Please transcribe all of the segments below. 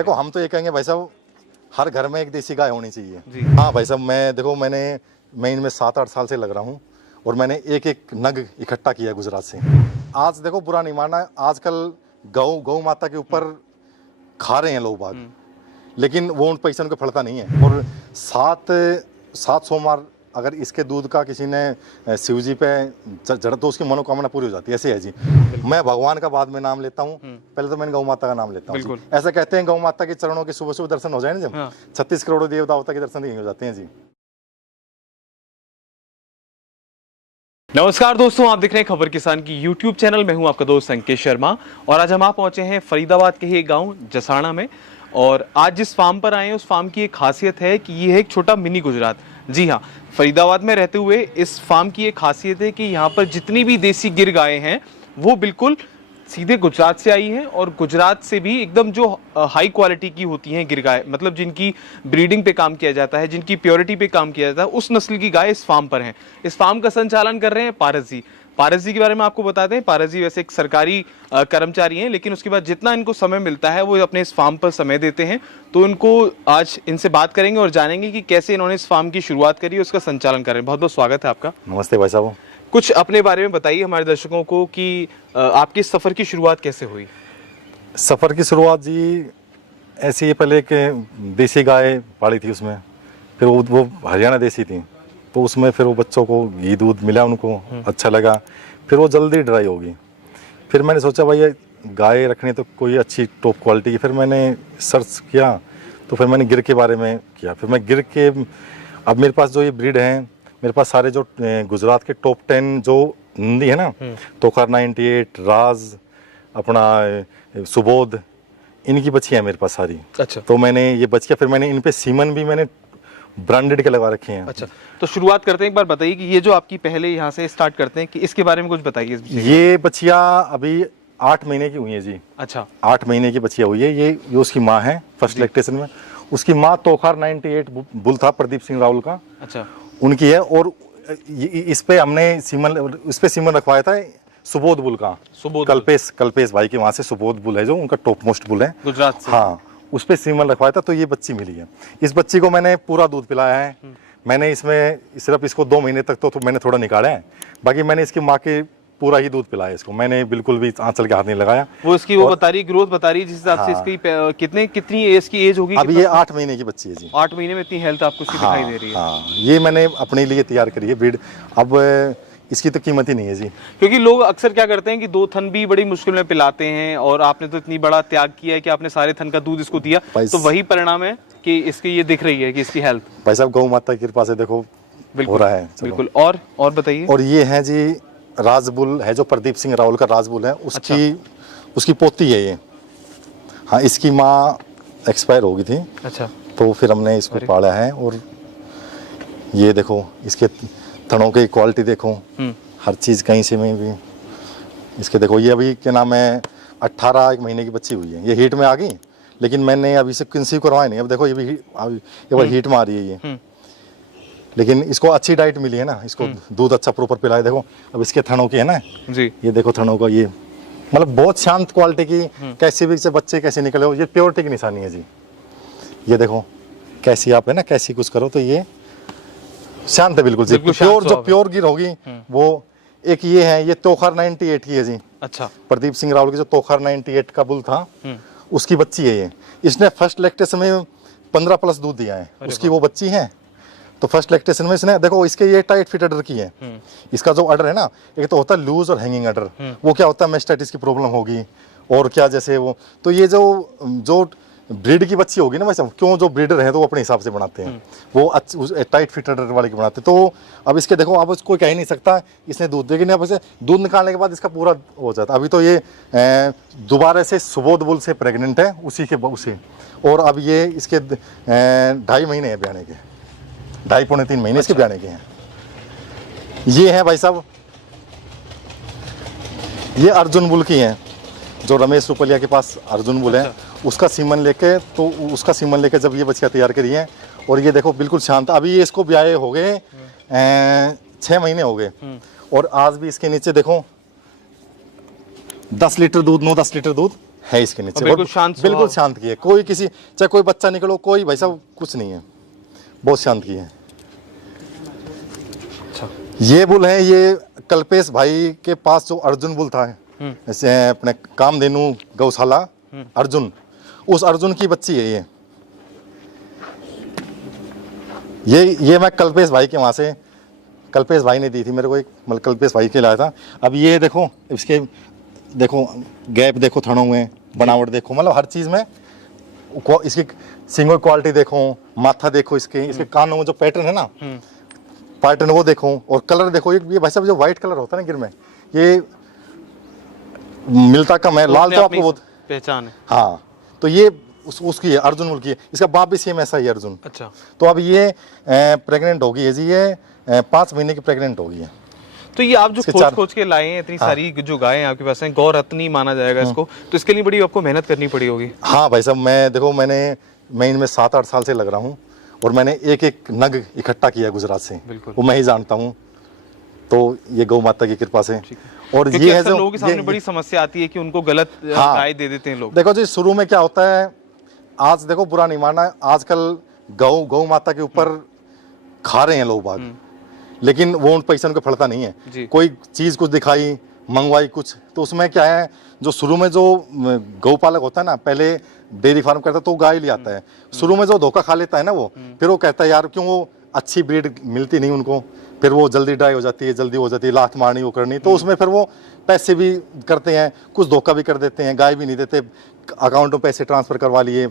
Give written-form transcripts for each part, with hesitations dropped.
देखो हम तो ये कहेंगे भाई साहब, हर घर में एक देसी गाय होनी चाहिए जी। हाँ भाई साहब, मैं इनमें 7-8 साल से लग रहा हूँ और मैंने एक एक नग इकट्ठा किया गुजरात से। आज देखो बुरा नहीं मानना, आजकल गौ माता के ऊपर खा रहे हैं लोग बाग, लेकिन वो उन पैसे उनको फलता नहीं है। और 7 सोमवार अगर इसके दूध का किसी ने शिव जी पे जड़ तो उसकी मनोकामना पूरी हो जाती है। ऐसे है जी। मैं भगवान का बाद में नाम लेता हूँ, पहले तो मैं गौ माता का नाम लेता हूँ। ऐसा कहते हैं गौ माता के चरणों के सुबह सुबह दर्शन हो जाए ना जब 36 करोड़ देवता के दर्शन यही हो जाते हैं जी। नमस्कार दोस्तों, आप देख रहे हैं खबर किसान की YouTube चैनल। मैं हूं आपका दोस्त संकेत शर्मा और आज हम आप पहुंचे हैं फरीदाबाद के ही गांव जसाना में। और आज जिस फार्म पर आए हैं उस फार्म की एक खासियत है कि ये है एक छोटा मिनी गुजरात। जी हाँ, फरीदाबाद में रहते हुए इस फार्म की एक खासियत है कि यहाँ पर जितनी भी देसी गिर गायें हैं वो बिल्कुल सीधे गुजरात से आई हैं और गुजरात से भी एकदम जो हाई क्वालिटी की होती हैं गिर गाय, मतलब जिनकी ब्रीडिंग पे काम किया जाता है, जिनकी प्योरिटी पे काम किया जाता है, उस नस्ल की गाय इस फार्म पर हैं। इस फार्म का संचालन कर रहे हैं पारस जी। पारस जी के बारे में आपको बता दें, पारस जी वैसे एक सरकारी कर्मचारी हैं, लेकिन उसके बाद जितना इनको समय मिलता है वो अपने इस फार्म पर समय देते हैं। तो इनको आज इनसे बात करेंगे और जानेंगे कि कैसे इन्होंने इस फार्म की शुरुआत करी, उसका संचालन करें। बहुत बहुत स्वागत है आपका। नमस्ते भाई साहब। कुछ अपने बारे में बताइए हमारे दर्शकों को कि आपकी सफ़र की शुरुआत कैसे हुई। सफ़र की शुरुआत जी ऐसी ही, पहले एक देसी गाय पाली थी, उसमें फिर वो हरियाणा देसी थी, तो उसमें फिर वो बच्चों को घी दूध मिला, उनको अच्छा लगा, फिर वो जल्दी ड्राई होगी। फिर मैंने सोचा भाई ये गाय रखनी तो कोई अच्छी टॉप क्वालिटी की। फिर मैंने सर्च किया तो फिर मैंने गिर के बारे में किया। फिर मैं गिर के, अब मेरे पास जो ये ब्रीड है, मेरे पास सारे जो गुजरात के टॉप 10 जो नंदी है ना, तोखर 98, राज, अपना सुबोध, इनकी बच्चियाँ है मेरे पास सारी। अच्छा। तो मैंने ये बच्चियाँ, फिर मैंने इन पे सीमन भी मैंने ब्रांडेड के लगा रखे हैं। अच्छा, तो शुरुआत करते हैं। एक बार बताइए कि ये जो आपकी, पहले यहाँ से स्टार्ट करते हैं कि इसके बारे में कुछ बताइए। ये बच्चियाँ अभी 8 महीने की हुई है जी। अच्छा, 8 महीने की बच्चियाँ हुई है। ये उसकी माँ है फर्स्ट लैक्टेशन में। उसकी माँ तोखार 98 बुल था, प्रदीप सिंह राहुल का। अच्छा, उनकी है। और इस पे हमने सीमन रखवाया था सुबोध बुल का, कल्पेश भाई के वहाँ से सुबोध बुल है जो उनका टॉप मोस्ट बुल है गुजरात से। हाँ, उस पे सीमन रखवाया था, तो ये बच्ची मिली है। इस बच्ची को मैंने पूरा दूध पिलाया है। मैंने इसमें सिर्फ इसको 2 महीने तक तो मैंने थोड़ा निकाला है, बाकी मैंने इसकी माँ के पूरा ही दूध पिलाया इसको। मैंने बिल्कुल भी आंचल के हाथ नहीं लगाया। वो इसकी वो बता रही, ग्रोथ बता रही, जिस हिसाब से इसकी कितनी इसकी एज होगी। अभी ये 8 महीने की बच्ची है जी। 8 महीने में इतनी हेल्थ आपको दिखाई दे रही है। हाँ, ये मैंने अपने लिए तैयार करी है ब्रीड। अब इसकी तो कीमत ही नहीं है जी, क्योंकि लोग अक्सर क्या करते हैं कि 2 थन भी बड़ी मुश्किल में पिलाते हैं, और आपने तो इतनी बड़ा त्याग किया है कि आपने सारे थन का दूध इसको दिया, तो वही परिणाम है कि इसकी ये दिख रही है कि इसकी हेल्थ। भाई साहब गौ माता की कृपा से देखो हो रहा है। बिल्कुल। और बताइए। और ये है जी राजबुल है, जो प्रदीप सिंह राहुल का राजबुल है, उसकी पोती है ये। हाँ, इसकी माँ एक्सपायर हो गई थी। अच्छा, तो फिर हमने इसको पाला है। और ये देखो इसके थनों की क्वालिटी देखो, हर चीज़ कहीं से में भी इसके देखो। ये अभी क्या नाम है 18 महीने की बच्ची हुई है। ये हीट में आ गई, लेकिन मैंने अभी से कंसीव करवाया नहीं। अब देखो ये भी हीट में आ रही है ये, लेकिन इसको अच्छी डाइट मिली है ना, इसको दूध अच्छा प्रॉपर पिलाया। देखो अब इसके थनों की है ना जी, ये देखो थनों का, ये मतलब बहुत शांत क्वालिटी की। कैसे भी से बच्चे कैसे निकले हो, ये प्योरिटी की निशानी है जी। ये देखो कैसी आप है ना, कैसी कुछ करो तो ये शांत है बिल्कुल जी। प्योर जो प्योर गिर होगी वो एक ये है, ये तोखार 98 की है जी। अच्छा, प्रदीप सिंह राहुल की जो तोखार 98 का बुल था, उसकी बच्ची है ये। इसने फर्स्ट लैक्टेशन में 15+ दूध दिया है, उसकी वो बच्ची है। तो फर्स्ट लैक्टेशन में इसने देखो, इसके ये टाइट फिट अडर की है। इसका जो अडर है ना, एक तो होता है लूज और हैंगिंग अडर। वो क्या होता है, मेस्टाइटिस की प्रॉब्लम होगी और क्या जैसे वो, तो ये जो ब्रीड की बच्ची होगी ना वैसे, क्यों जो ब्रीडर है तो वो अपने हिसाब से बनाते हैं, वो टाइट फिट अडर वाले की बनाते हैं। तो अब इसके देखो, अब कोई कह ही नहीं सकता इसने दूध देगी नहीं। अब इसे दूध निकालने के बाद इसका पूरा हो जाता है। अभी तो ये दोबारा से सुबोध बुल से प्रेग्नेंट है, उसी। और अब ये इसके 2.5 महीने हैं ब्याने के, 2.5-3 महीने इसके ब्याने के हैं। ये है भाई साहब, ये अर्जुन बुल की हैं, जो रमेश रुपलिया के पास अर्जुन बुल है। उसका सीमन लेके जब ये बच्चियाँ तैयार करी हैं। और ये देखो बिल्कुल शांत। अभी ये इसको ब्याए हो गए 6 महीने हो गए, और आज भी इसके नीचे देखो 10 लीटर दूध, 9-10 लीटर दूध है इसके नीचे। और बिल्कुल शांत स्वभाव। बिल्कुल शांत की है, कोई किसी चाहे कोई बच्चा निकलो कोई भाई साहब कुछ नहीं है, बहुत शांत की है। अच्छा, ये बुल है, ये कल्पेश भाई के पास जो अर्जुन बुल था ऐसे अपने कामधेनु गौशाला अर्जुन, उस अर्जुन की बच्ची है ये मैं कल्पेश भाई के वहां से, कल्पेश भाई ने दी थी मेरे को एक, मतलब कल्पेश भाई के लाया था। अब ये देखो इसके देखो गैप देखो थनों में, बनावट देखो, मतलब हर चीज में इसकी सिंगल क्वालिटी देखो, माथा देखो, इसके कानों में जो पैटर्न है ना पैटर्न वो देखो, और कलर देखो। ये भाई साहब जो व्हाइट कलर होता है ना गिर में, ये मिलता कम है, लाल तो आपको बहुत पहचान है। हाँ, तो ये उसकी है, अर्जुन मुल की है, इसका बाप भी सेम ऐसा ही है अर्जुन। अच्छा, तो अब ये प्रेग्नेंट होगी है जी, ये 5 महीने की प्रेग्नेंट होगी है। तो ये आप जो खोज के लाए हैं इतनी सारी जो गायें आपके पास हैं, गौ रत्नी माना जाएगा इसको, तो इसके लिए बड़ी आपको मेहनत करनी पड़ी होगी। हाँ भाई साहब, मैं इनमें 7-8 साल से लग रहा हूँ, और मैंने एक नग इकट्ठा किया गुजरात से, वो मैं ही जानता हूँ। तो ये गौ माता की कृपा से। और ये है जो लोगों के सामने बड़ी समस्या आती है कि उनको गलत गाय दे देते हैं लोग। देखो जी, शुरू में क्या होता है, आज देखो बुरा नहीं मानना, आजकल गौ माता के ऊपर खा रहे हैं लोग बाग, लेकिन वो उन पैसे उनको फलता नहीं है। कोई चीज कुछ दिखाई, मंगवाई कुछ, तो उसमें क्या है, जो शुरू में जो गौपालक होता है ना, पहले डेयरी फार्म करता है तो गाय ले आता है, शुरू में जो धोखा खा लेता है ना वो, फिर वो कहता है यार क्यों वो अच्छी ब्रीड मिलती नहीं उनको, फिर वो जल्दी ड्राई हो जाती है, जल्दी हो जाती है, लात मारनी वो करनी, तो उसमें फिर वो पैसे भी करते हैं, कुछ धोखा भी कर देते हैं, गाय भी नहीं देते, अकाउंट में पैसे ट्रांसफर करवा लिए,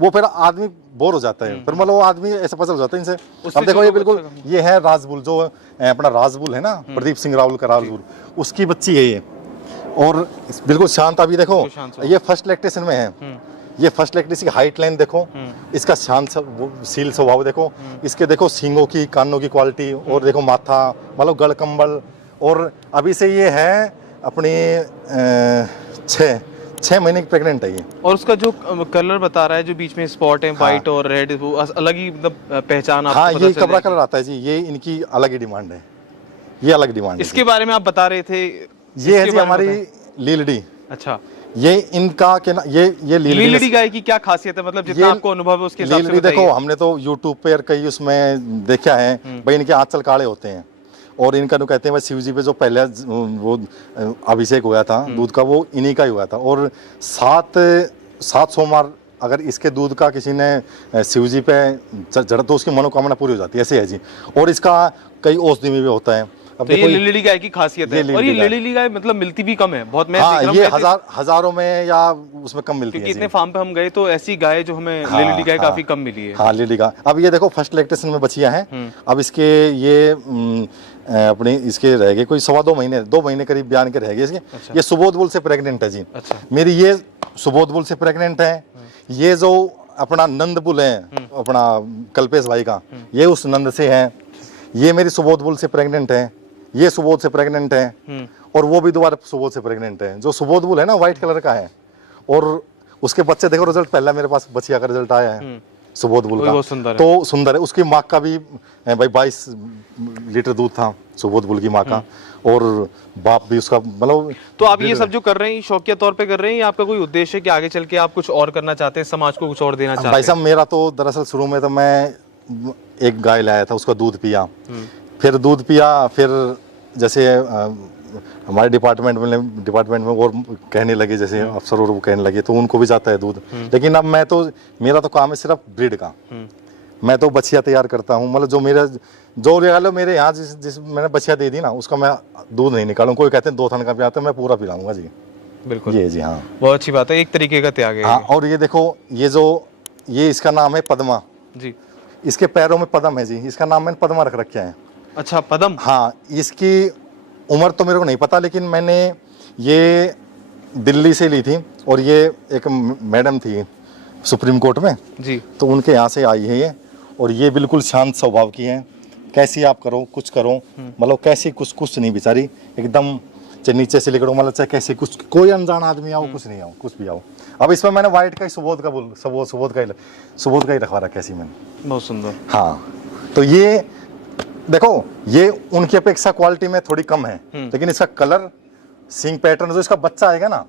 वो फिर आदमी बोर हो जाता है, फिर मतलब वो आदमी ऐसा पसंद हो जाता है इनसे। अब देखो ये बिल्कुल ये है राजबुल, जो अपना राजबुल है ना, प्रदीप सिंह रावल का राजबुल, उसकी बच्ची है ये, और बिल्कुल शांत। अभी देखो ये फर्स्ट लैक्टेशन में है, ये फर्स्ट लैक्टेशन की हाइट लाइन देखो, इसका शांत सील स्वभाव देखो, इसके देखो सींगों की, कानों की क्वालिटी, और देखो माथा, मतलब गढ़ कंबल, और अभी से ये है अपनी 6 महीने की प्रेग्नेंट है ये। और उसका जो कलर बता रहा है, जो बीच में स्पॉट है व्हाइट और रेड, वो अलग ही मतलब पहचान आपको। हाँ, ये कबरा कलर आता है जी, ये इनकी अलग ही डिमांड है, ये अलग डिमांड है। इसके बारे में आप बता रहे थे, ये है जी हमारी लीलड़ी। अच्छा, ये इनका के ना, ये लीलड़ी गाय की क्या खासियत है, मतलब जितना आपको अनुभव है उसके हिसाब से बताइए। देखो हमने तो यूट्यूब पे कई उसमें देखा है भाई, इनके आंचल काले होते हैं, और इनका जो कहते हैं शिव जी पे जो पहले वो अभिषेक हुआ था दूध का, वो इन्हीं का ही हुआ था, और 7 सोमवार अगर इसके दूध का किसी ने शिव जी पे जड़ा तो उसकी मनोकामना पूरी हो जाती है, ऐसे है जी। और इसका कई औषधि में भी होता है। अब तो ये लीलड़ी गाय की खासियत है, और ये लीलड़ी गाय मतलब मिलती भी कम है बहुत। मैं हाँ, ये हजारों में या उसमें कम मिलती है, क्योंकि इतने फार्म पे हम गए तो ऐसी गाय जो हमें लीलड़ी गाय काफी कम मिली है। हाँ, लीलड़ी गाय। अब ये देखो फर्स्ट लैक्टेशन में बचिया है, अब इसके ये अपने इसके रह गए कोई 2 महीने 2 महीने करीब बयान के रह गए इसके। ये सुबोध बुल से प्रेग्नेंट है जी। अच्छा, मेरी ये सुबोध बुल से प्रेग्नेंट है। ये जो अपना नंद बुल है अपना कल्पेश भाई का, ये उस नंद से है। ये मेरी सुबोध बुल से प्रेग्नेंट है, ये सुबोध से प्रेग्नेंट है, और वो भी दोबारा सुबोध से प्रेग्नेंट है। जो सुबोध बुल है ना व्हाइट कलर का है, और उसके बच्चे देखो रिजल्ट पहला मेरे पास बचिया का रिजल्ट आया है सुबोध बुल का, तो सुंदर है। उसकी माँ का भी भाई 22 लीटर दूध था सुबोध बुल की माँ का, और बाप भी उसका मतलब। तो आप ये सब जो कर रहे हैं शौकिया तौर पे कर रहे हैं, या आपका कोई उद्देश्य है कि आगे चल के आप कुछ और करना चाहते हैं, समाज को कुछ और देना चाहते हैं? भाई साहब मेरा तो दरअसल शुरू में तो मैं एक गाय लाया था, उसका दूध पिया, फिर जैसे हमारे डिपार्टमेंट में और कहने लगे, जैसे अफसर और वो कहने लगे, तो उनको भी जाता है दूध। लेकिन अब मेरा तो काम है सिर्फ ब्रीड का, मैं तो बछिया तैयार करता हूँ। मतलब जो लो मेरे यहाँ जिस मैंने बछिया दे दी ना, उसका मैं दूध नहीं निकालूँ। कोई कहते हैं 2 थन का पिलाते हैं, मैं पूरा पिलाऊंगा जी। बिल्कुल, ये जी हाँ, बहुत अच्छी बात है, एक तरीके का त्याग है। हाँ, और ये देखो ये इसका नाम है पद्मा जी। इसके पैरों में पद्म है जी, इसका नाम मैंने पद्मा रख रखा है। अच्छा, पद्म। हाँ, इसकी उम्र तो मेरे को नहीं पता, लेकिन मैंने ये दिल्ली से ली थी, और ये एक मैडम थी सुप्रीम कोर्ट में जी, तो उनके यहाँ से आई है ये। और ये बिल्कुल शांत स्वभाव की है, कैसी आप करो कुछ करो, मतलब कैसी कुछ नहीं बेचारी, एकदम चाहे नीचे से लेकर मतलब चाहे कैसे कुछ, कोई अनजान आदमी आओ कुछ नहीं आओ, कुछ भी आओ। अब इसमें मैंने व्हाइट का ही सुबोध का ही रखवा रखा है मैंने। बहुत सुंदर। हाँ, तो ये देखो ये उनकी अपेक्षा क्वालिटी में थोड़ी कम है, लेकिन इसका कलर सिंग पैटर्न जो इसका बच्चा आएगा ना,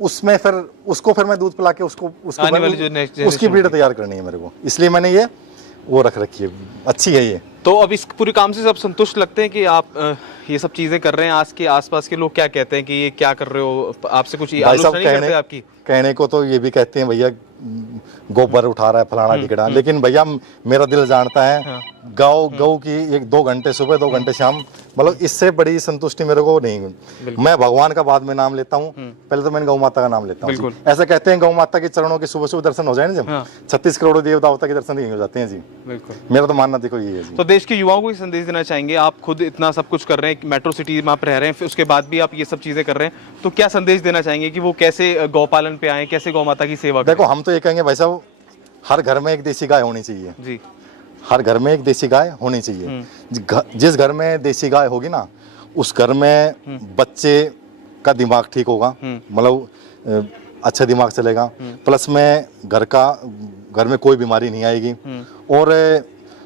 उसमें फिर उसको फिर मैं दूध पिला के उसको आने वाली जो next generation उसकी ब्रीड तैयार करनी है मेरे को, इसलिए मैंने ये वो रख रखी है, अच्छी है ये। तो अब इस पूरे काम से सब संतुष्ट लगते हैं कि आप ये सब चीजें कर रहे हैं? आज के आसपास के लोग क्या कहते हैं कि ये क्या कर रहे हो, आपसे कुछ आलोचना नहीं करते आपकी? कहने को तो ये भी कहते हैं भैया गोबर उठा रहा है फलाना ढिकड़ा, लेकिन भैया मेरा दिल जानता है हाँ। गौ की 1-2 घंटे सुबह 2 घंटे शाम, मतलब इससे बड़ी संतुष्टि मेरे को नहीं। मैं भगवान का बाद में नाम लेता हूँ, पहले तो मैंने गौ माता का नाम लेता हूँ। ऐसा कहते हैं गौ माता के चरणों के सुबह सुबह दर्शन हो जाए ना जब, 36 करोड़ देवताओं के दर्शन यही हो जाते हैं जी। बिल्कुल, मेरा तो मानना देखो ये है जी। तो देश के युवाओं को संदेश देना चाहेंगे, आप खुद इतना सब कुछ कर रहे हैं, मेट्रो सिटी में आप रह रहे हैं, फिर उसके बाद भी आप ये सब चीजें कर रहे हैं, तो क्या संदेश देना चाहेंगे कि वो कैसे गौपालन पे आए, कैसे गौ माता की सेवा करें? देखो हम तो ये कहेंगे भाई साहब, हर घर में एक देसी गाय होनी चाहिए जी, हर घर में एक देसी गाय होनी चाहिए। जिस घर में देसी गाय होगी ना, उस घर में बच्चे का दिमाग ठीक होगा, मतलब अच्छा दिमाग चलेगा, प्लस में घर में कोई बीमारी नहीं आएगी, और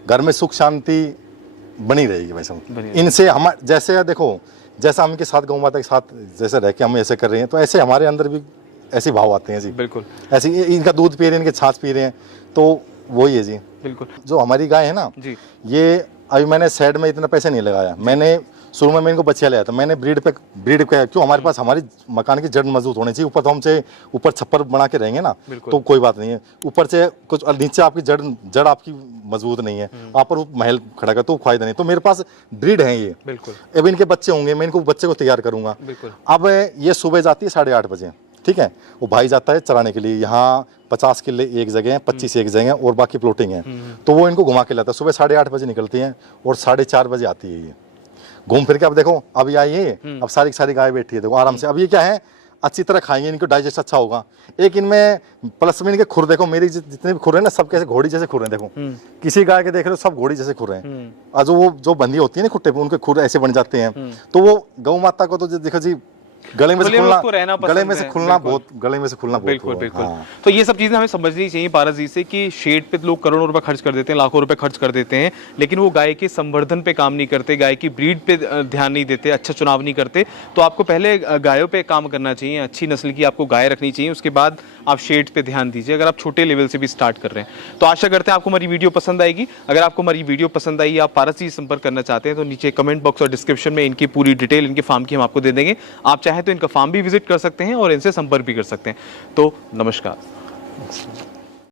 घर में सुख शांति बनी रहेगी भाई साहब। इनसे हम जैसे देखो, जैसा हम इनके साथ गौ माता के साथ जैसे रह के हम ऐसे कर रहे हैं, तो ऐसे हमारे अंदर भी ऐसे भाव आते हैं जी। बिल्कुल, ऐसे इनका दूध पी रहे हैं, इनके छाछ पी रहे हैं, तो वही है जी। बिल्कुल, जो हमारी गाय है ना जी, ये अभी मैंने सेड में इतना पैसे नहीं लगाया, मैंने शुरू में इनको बच्चियां लिया था, मैंने ब्रीड पे क्यों, हमारे पास हमारी मकान की जड़ मजबूत होनी चाहिए। ऊपर तो हमसे ऊपर छप्पर बना के रहेंगे ना तो कोई बात नहीं है, ऊपर से कुछ नीचे आपकी जड़ आपकी मजबूत नहीं है, आप पर महल खड़ा कर तो फायदा नहीं। तो मेरे पास ब्रीड है ये, बिल्कुल, अब इनके बच्चे होंगे, मैं इनको बच्चे को तैयार करूंगा। अब ये सुबह जाती है 8:30 बजे, ठीक है, वो भाई जाता है चराने के लिए, यहाँ 50 किले एक जगह है, 25 एक जगह है, और बाकी प्लॉटिंग है, तो वो इनको घुमा के लाता है। सुबह 8:30 बजे निकलती हैं और 4:30 बजे आती है ये घूम फिर के। अब देखो अभी आई है, अब सारी सारी गाय बैठी है, देखो आराम से। अब ये क्या है, अच्छी तरह खाएंगे, इनको डाइजेस्ट अच्छा होगा। एक इनमें प्लस में इनके खुर देखो, मेरी जितने भी खुर है ना, सब कैसे घोड़ी जैसे खुर हैं, देखो किसी गाय के देख रहे हो सब घोड़ी जैसे खुर हैं, और जो बंदी होती है ना खुट्टे पे, उनके खुर ऐसे बन जाते हैं। तो वो गौ माता को तो देखो जी गले में से खुलना बहुत बिल्कुल बिल्कुल। तो ये सब चीजें हमें समझनी चाहिए पारस जी से कि शेड पे लोग करोड़ों रुपए खर्च कर देते हैं, लाखों रुपए खर्च कर देते हैं, लेकिन वो गाय के संवर्धन पे काम नहीं करते, गाय की ब्रीड पे ध्यान नहीं देते, अच्छा चुनाव नहीं करते। तो आपको पहले गायों पे काम करना चाहिए, अच्छी नस्ल की आपको गाय रखनी चाहिए, उसके बाद आप शेड पे ध्यान दीजिए, अगर आप छोटे लेवल से भी स्टार्ट कर रहे हैं। तो आशा करते हैं आपको हमारी वीडियो पसंद आएगी। अगर आपको हमारी वीडियो पसंद आई, आप पारस जी से संपर्क करना चाहते हैं, तो नीचे कमेंट बॉक्स और डिस्क्रिप्शन में इनकी पूरी डिटेल इनके फार्म की हम आपको दे देंगे। आप चाहें तो इनका फार्म भी विजिट कर सकते हैं और इनसे संपर्क भी कर सकते हैं। तो नमस्कार।